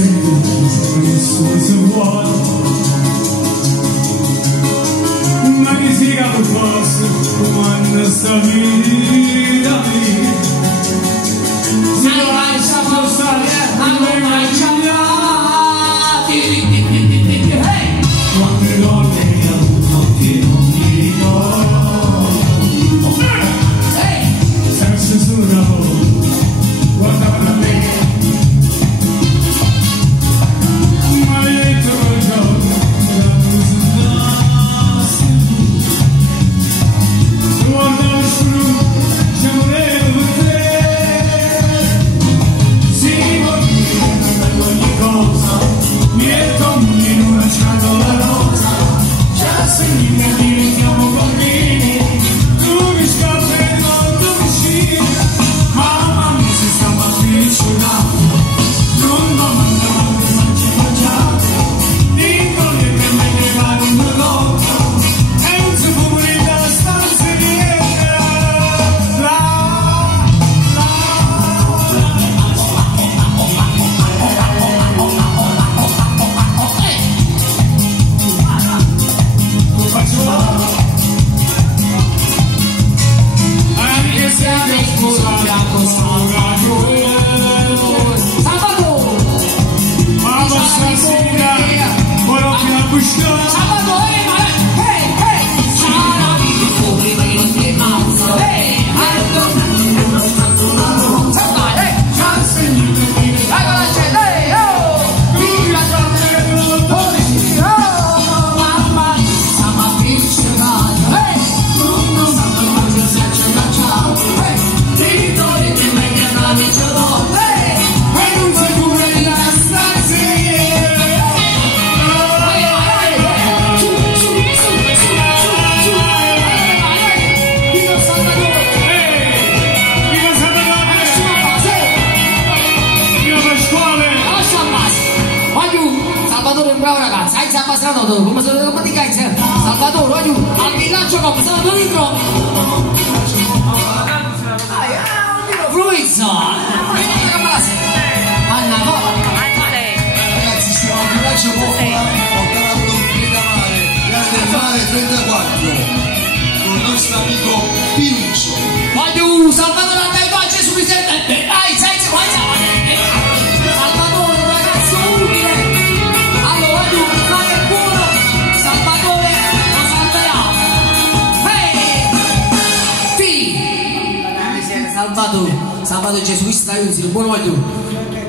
nessuno se vuole, ma che si capo forse quando sta vita mia si lascia passare alle immaginati quante donne mi ha avuto che non mi ricordo senza sul lavoro guardava a me. Come sono come ti cazzo? Salvatore, vai giù, al villaggio come sono dove ti trovi? Fruizzo! Anna, va! Ragazzi, stiamo al villaggio Popolare, portare la proprietà mare, grande mare 34, con il nostro amico Pincio. Vai giù, Salvatore, andai qua, Gesù mi sente! Dai, senza, vai, Salvatore, ragazzo umile! Allora, vai giù, fai il buono! Salvatore, la salverà! Ehi! Salvatore, Gesù Cristo, dai, buono vai giù!